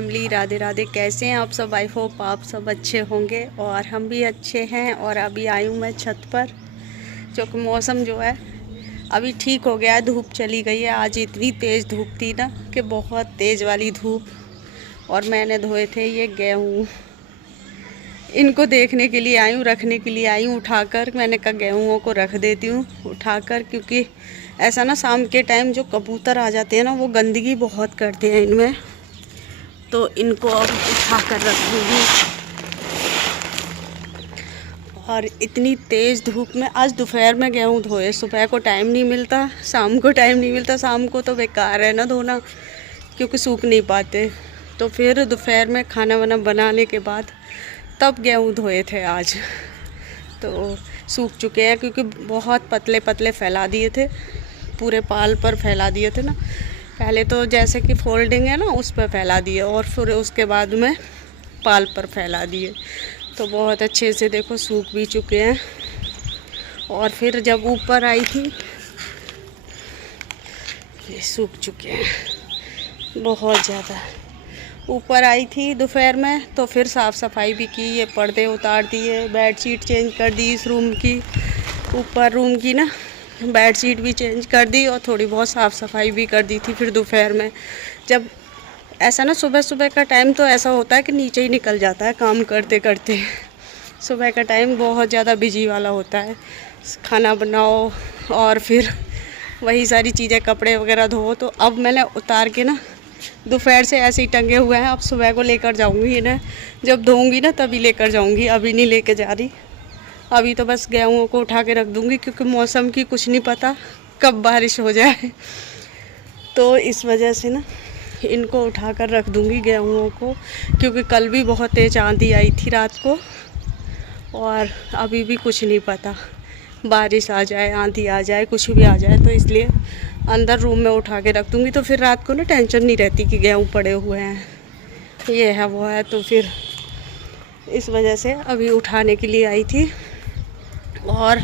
Family, Radhe Radhe. कैसे हैं आप सब? आई होप आप सब अच्छे होंगे और हम भी अच्छे हैं। और अभी आई हूँ मैं छत पर, क्योंकि मौसम जो है अभी ठीक हो गया है, धूप चली गई है। आज इतनी तेज़ धूप थी ना कि बहुत तेज़ वाली धूप। और मैंने धोए थे ये गेहूँ, इनको देखने के लिए आई हूँ, रखने के लिए आई हूँ उठाकर। मैंने कहा गेहूँों को रख देती हूँ उठाकर, क्योंकि ऐसा ना शाम के टाइम जो कबूतर आ जाते हैं ना, वो गंदगी बहुत करते हैं इनमें, तो इनको अब उठाकर रख दूँगी। और इतनी तेज़ धूप में आज दोपहर में गेहूँ धोए, सुबह को टाइम नहीं मिलता, शाम को टाइम नहीं मिलता। शाम को तो बेकार है ना धोना, क्योंकि सूख नहीं पाते। तो फिर दोपहर में खाना वाना बनाने के बाद तब गेहूँ धोए थे आज, तो सूख चुके हैं, क्योंकि बहुत पतले पतले फैला दिए थे, पूरे पाल पर फैला दिए थे ना। पहले तो जैसे कि फोल्डिंग है ना, उस पर फैला दिए और फिर उसके बाद में पाल पर फैला दिए, तो बहुत अच्छे से देखो सूख भी चुके हैं। और फिर जब ऊपर आई थी, ये सूख चुके हैं बहुत ज़्यादा। ऊपर आई थी दोपहर में तो फिर साफ़ सफाई भी की, ये पर्दे उतार दिए, बेडशीट चेंज कर दी इस रूम की, ऊपर रूम की ना बेडशीट भी चेंज कर दी और थोड़ी बहुत साफ़ सफाई भी कर दी थी। फिर दोपहर में जब ऐसा ना सुबह सुबह का टाइम तो ऐसा होता है कि नीचे ही निकल जाता है काम करते करते। सुबह का टाइम बहुत ज़्यादा बिजी वाला होता है, खाना बनाओ और फिर वही सारी चीज़ें, कपड़े वगैरह धो। तो अब मैंने उतार के ना दोपहर से ऐसे ही टंगे हुए हैं, अब सुबह को लेकर जाऊंगी इन्हें, जब धोऊंगी ना तभी लेकर जाऊंगी, अभी नहीं लेके जा रही। अभी तो बस गेहूँ को उठा के रख दूंगी, क्योंकि मौसम की कुछ नहीं पता कब बारिश हो जाए, तो इस वजह से ना इनको उठा कर रख दूंगी गेहूँ को। क्योंकि कल भी बहुत तेज़ आंधी आई थी रात को, और अभी भी कुछ नहीं पता, बारिश आ जाए, आंधी आ जाए, कुछ भी आ जाए, तो इसलिए अंदर रूम में उठा के रख दूँगी। तो फिर रात को ना टेंशन नहीं रहती कि गेहूँ पड़े हुए हैं, ये है वो है। तो फिर इस वजह से अभी उठाने के लिए आई थी। और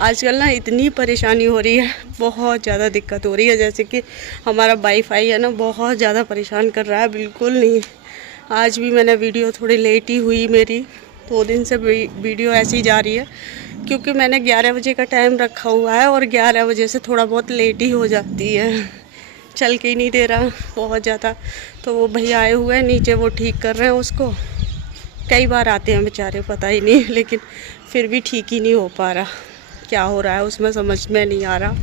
आजकल ना इतनी परेशानी हो रही है, बहुत ज़्यादा दिक्कत हो रही है। जैसे कि हमारा वाईफाई है ना, बहुत ज़्यादा परेशान कर रहा है, बिल्कुल नहीं। आज भी मैंने वीडियो थोड़ी लेट ही हुई मेरी, 2 दिन से वीडियो ऐसी जा रही है, क्योंकि मैंने 11 बजे का टाइम रखा हुआ है और 11 बजे से थोड़ा बहुत लेट ही हो जाती है, चल के ही नहीं दे रहा बहुत ज़्यादा। तो वो भैया आए हुए हैं नीचे, वो ठीक कर रहे हैं उसको। कई बार आते हैं बेचारे, पता ही नहीं, लेकिन फिर भी ठीक ही नहीं हो पा रहा। क्या हो रहा है उसमें समझ में नहीं आ रहा,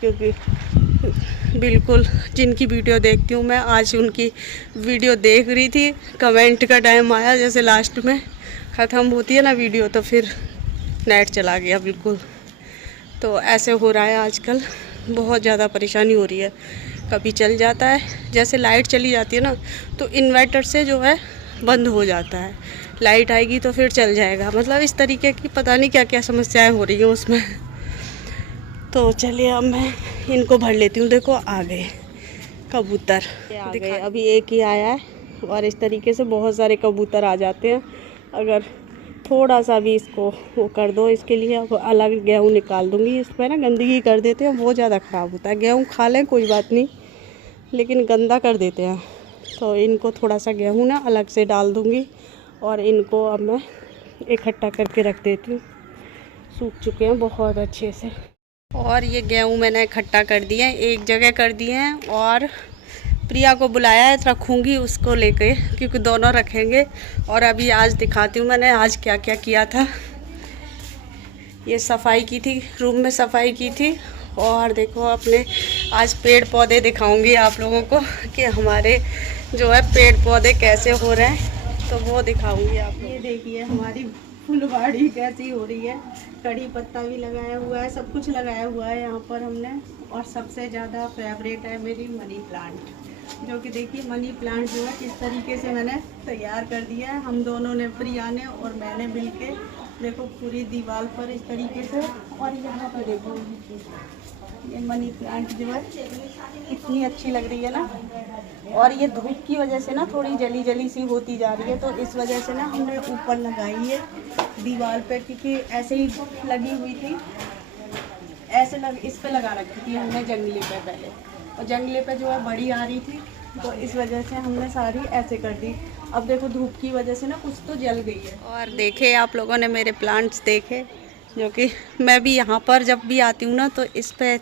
क्योंकि बिल्कुल जिनकी वीडियो देखती हूँ मैं, आज उनकी वीडियो देख रही थी, कमेंट का टाइम आया, जैसे लास्ट में ख़त्म होती है ना वीडियो, तो फिर नेट चला गया बिल्कुल। तो ऐसे हो रहा है आजकल, बहुत ज़्यादा परेशानी हो रही है। कभी चल जाता है, जैसे लाइट चली जाती है ना, तो इन्वर्टर से जो है बंद हो जाता है, लाइट आएगी तो फिर चल जाएगा। मतलब इस तरीके की पता नहीं क्या क्या समस्याएं हो रही हैं उसमें। तो चलिए अब मैं इनको भर लेती हूँ। देखो आ गए कबूतर, आ गए, अभी एक ही आया है, और इस तरीके से बहुत सारे कबूतर आ जाते हैं। अगर थोड़ा सा भी इसको वो कर दो, इसके लिए अब अलग गेहूँ निकाल दूँगी। इस पर ना गंदगी कर देते हैं, बहुत ज़्यादा ख़राब होता है। गेहूँ खा लें कोई बात नहीं, लेकिन गंदा कर देते हैं। तो इनको थोड़ा सा गेहूँ ना अलग से डाल दूँगी, और इनको अब मैं इकट्ठा करके रख देती हूँ। सूख चुके हैं बहुत अच्छे से। और ये गेहूँ मैंने इकट्ठा कर दिए हैं, एक जगह कर दिए हैं, और प्रिया को बुलाया है, रखूँगी उसको लेके, क्योंकि दोनों रखेंगे। और अभी आज दिखाती हूँ मैंने आज क्या क्या किया था। ये सफाई की थी, रूम में सफाई की थी। और देखो अपने आज पेड़ पौधे दिखाऊंगी आप लोगों को कि हमारे जो है पेड़ पौधे कैसे हो रहे हैं, तो वो दिखाऊंगी आप। ये देखिए हमारी फुलवाड़ी कैसी हो रही है, कड़ी पत्ता भी लगाया हुआ है, सब कुछ लगाया हुआ है यहाँ पर हमने। और सबसे ज़्यादा फेवरेट है मेरी मनी प्लांट, जो कि देखिए मनी प्लांट जो है किस तरीके से मैंने तैयार कर दिया है। हम दोनों ने, प्रिया ने और मैंने मिलके, देखो पूरी दीवार पर इस तरीके से। और यहाँ पर देखो ये मनी प्लांट जो है इतनी अच्छी लग रही है ना, और ये धूप की वजह से ना थोड़ी जली जली सी होती जा रही है, तो इस वजह से ना हमने ऊपर लगाई है दीवार पे, क्योंकि ऐसे ही लगी हुई थी, ऐसे इस पे लगा रखी थी हमने जंगले पे पहले, और जंगले पे जो है बड़ी आ रही थी, तो इस वजह से हमने सारी ऐसे कर दी। अब देखो धूप की वजह से ना कुछ तो जल गई है। और देखे आप लोगों ने मेरे प्लांट्स देखे, जो कि मैं भी यहाँ पर जब भी आती हूँ ना तो इस पे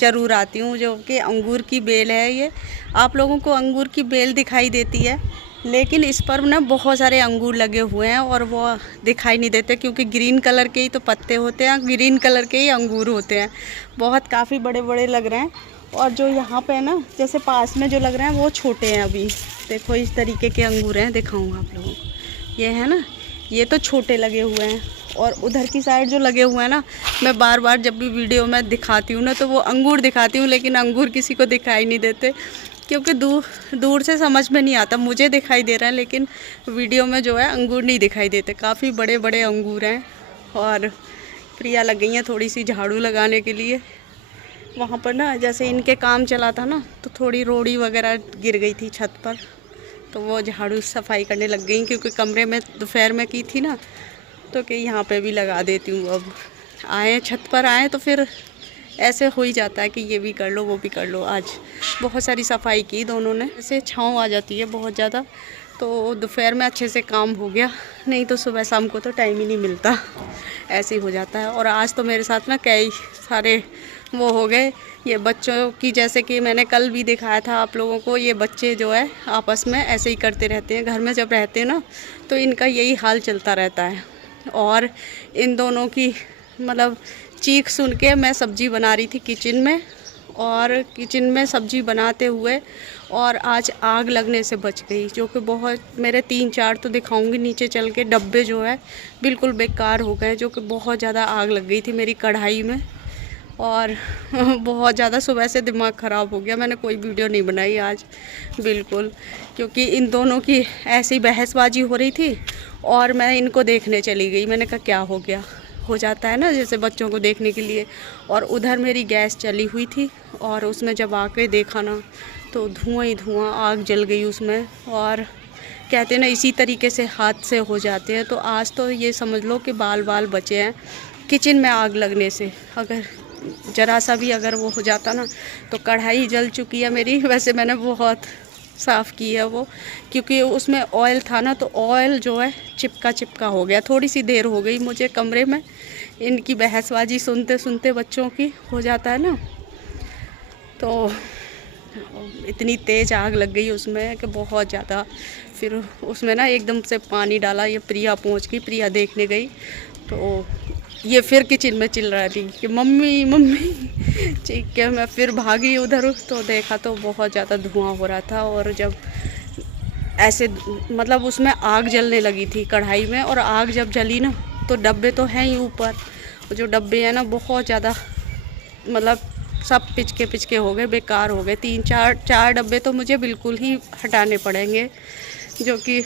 ज़रूर आती हूँ, जो कि अंगूर की बेल है। ये आप लोगों को अंगूर की बेल दिखाई देती है, लेकिन इस पर ना बहुत सारे अंगूर लगे हुए हैं और वो दिखाई नहीं देते, क्योंकि ग्रीन कलर के ही तो पत्ते होते हैं, ग्रीन कलर के ही अंगूर होते हैं। बहुत काफ़ी बड़े बड़े लग रहे हैं। और जो यहाँ पे है ना, जैसे पास में जो लग रहे हैं वो छोटे हैं अभी। देखो इस तरीके के अंगूर हैं, दिखाऊंगा आप लोगों को। ये है ना, ये तो छोटे लगे हुए हैं। और उधर की साइड जो लगे हुए हैं ना, मैं बार बार जब भी वीडियो में दिखाती हूँ ना तो वो अंगूर दिखाती हूँ, लेकिन अंगूर किसी को दिखाई नहीं देते, क्योंकि दूर से समझ में नहीं आता। मुझे दिखाई दे रहा है लेकिन वीडियो में जो है अंगूर नहीं दिखाई देते। काफ़ी बड़े बड़े अंगूर हैं। और प्रिया लग गई हैं थोड़ी सी झाड़ू लगाने के लिए। वहाँ पर ना जैसे इनके काम चला था ना, तो थोड़ी रोड़ी वगैरह गिर गई थी छत पर, तो वो झाड़ू सफाई करने लग गई, क्योंकि कमरे में दोपहर में की थी ना, तो कि यहाँ पे भी लगा देती हूँ। अब आए छत पर आए तो फिर ऐसे हो ही जाता है कि ये भी कर लो वो भी कर लो। आज बहुत सारी सफाई की दोनों ने। ऐसे छाँव आ जाती है बहुत ज़्यादा, तो दोपहर में अच्छे से काम हो गया, नहीं तो सुबह शाम को तो टाइम ही नहीं मिलता, ऐसे ही हो जाता है। और आज तो मेरे साथ ना कई सारे वो हो गए, ये बच्चों की, जैसे कि मैंने कल भी दिखाया था आप लोगों को, ये बच्चे जो है आपस में ऐसे ही करते रहते हैं। घर में जब रहते हैं ना तो इनका यही हाल चलता रहता है। और इन दोनों की मतलब चीख सुन के मैं सब्ज़ी बना रही थी किचन में, और किचन में सब्ज़ी बनाते हुए और आज आग लगने से बच गई, जो कि बहुत, मेरे 3-4 तो दिखाऊंगी नीचे चल के, डब्बे जो है बिल्कुल बेकार हो गए, जो कि बहुत ज़्यादा आग लग गई थी मेरी कढ़ाई में। और बहुत ज़्यादा सुबह से दिमाग ख़राब हो गया, मैंने कोई वीडियो नहीं बनाई आज बिल्कुल, क्योंकि इन दोनों की ऐसी बहसबाजी हो रही थी और मैं इनको देखने चली गई। मैंने कहा क्या हो गया, हो जाता है ना जैसे बच्चों को देखने के लिए। और उधर मेरी गैस चली हुई थी और उसमें जब आके देखा ना तो धुआं ही धुआं, आग जल गई उसमें। और कहते हैं ना इसी तरीके से हादसे हो जाते हैं। तो आज तो ये समझ लो कि बाल बाल बचे हैं किचन में आग लगने से। अगर ज़रा सा भी अगर वो हो जाता ना तो कढ़ाई जल चुकी है मेरी। वैसे मैंने बहुत साफ़ की है वो, क्योंकि उसमें ऑयल था ना, तो ऑयल जो है चिपका चिपका हो गया। थोड़ी सी देर हो गई मुझे कमरे में, इनकी बहसबाजी सुनते सुनते बच्चों की हो जाता है ना, तो इतनी तेज़ आग लग गई उसमें कि बहुत ज़्यादा। फिर उसमें ना एकदम से पानी डाला, ये प्रिया पहुंच गई, प्रिया देखने गई तो ये फिर किचन में चिल्ला रही थी कि मम्मी मम्मी चीख के। मैं फिर भागी उधर, तो देखा तो बहुत ज़्यादा धुआं हो रहा था। और जब ऐसे मतलब उसमें आग जलने लगी थी कढ़ाई में, और आग जब जली ना तो डब्बे तो हैं ही ऊपर, जो डब्बे हैं ना बहुत ज़्यादा मतलब सब पिचके हो गए, बेकार हो गए। 3-4 डब्बे तो मुझे बिल्कुल ही हटाने पड़ेंगे, जो कि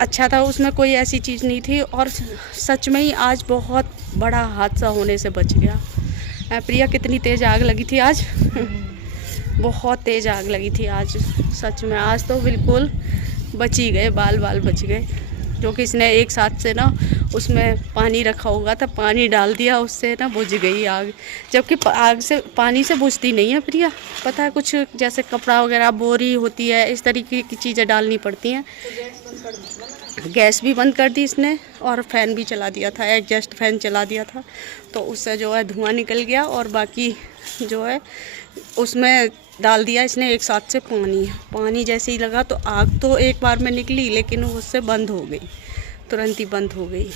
अच्छा था उसमें कोई ऐसी चीज़ नहीं थी। और सच में ही आज बहुत बड़ा हादसा होने से बच गया। प्रिया कितनी तेज़ आग लगी थी आज बहुत तेज़ आग लगी थी आज, सच में। आज तो बिल्कुल बच ही गए, बाल बाल बच गए। जो कि इसने एक साथ से ना उसमें पानी रखा होगा था, पानी डाल दिया, उससे ना बुझ गई आग। जबकि आग से, पानी से बुझती नहीं है प्रिया, पता है, कुछ जैसे कपड़ा वगैरह, बोरी होती है, इस तरीके की चीज़ें डालनी पड़ती हैं। गैस भी बंद कर दी इसने और फ़ैन भी चला दिया था, एग्जॉस्ट फ़ैन चला दिया था, तो उससे जो है धुआं निकल गया। और बाकी जो है उसमें डाल दिया इसने एक साथ से पानी जैसे ही लगा तो आग तो एक बार में निकली, लेकिन उससे बंद हो गई, तुरंत ही बंद हो गई।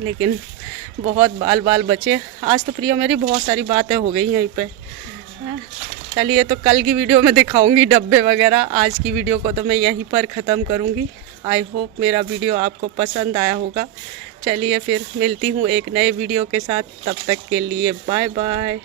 लेकिन बहुत बाल बाल बचे आज तो। प्रिया मेरी बहुत सारी बातें हो गई यहीं पे। चलिए, तो कल की वीडियो में दिखाऊंगी डब्बे वगैरह, आज की वीडियो को तो मैं यहीं पर ख़त्म करूंगी। आई होप मेरा वीडियो आपको पसंद आया होगा। चलिए फिर मिलती हूँ एक नए वीडियो के साथ, तब तक के लिए बाय बाय।